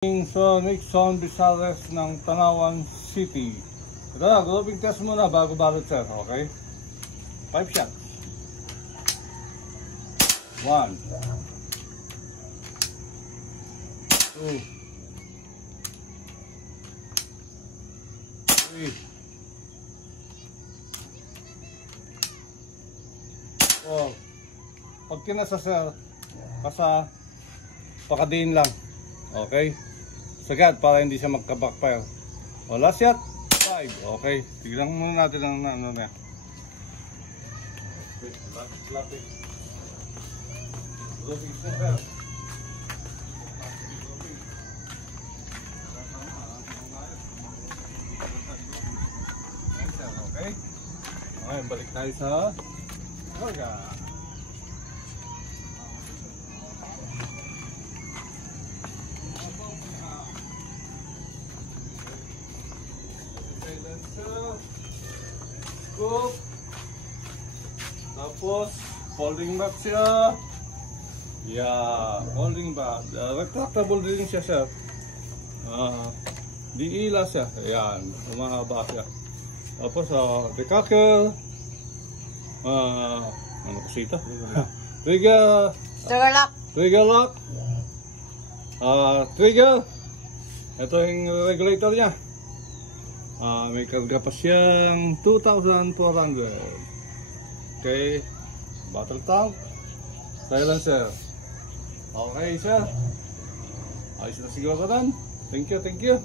Sa Nixon Bizares ng Tanawan City. Ito, globing test muna bago balot, sir. Okay? 5 shots. 1 2 3 4. Pag kinasa, sir, kasa pakadiin lang. Okay? Sagad para hindi siya magka-backfire. O last shot, 5. Okay. Tignan muna natin ang ano na. Lapit. Lapit na, sir. Okay? Okay, balik tayo sa Orga. Scoop. Tapos folding back siya. Yeah, folding back. Retractable din siya, sir. Di ila siya. Ayan, umahaba siya. Tapos decacker. Ano kasi ito? Trigger. Trigger lock. Trigger lock. Trigger. Ito yung regulator niya. May karga pa siyang 2,400. Okay. Battle tank. Silencer. Okay, sir. Ayos na siguro ba dan? Thank you, thank you.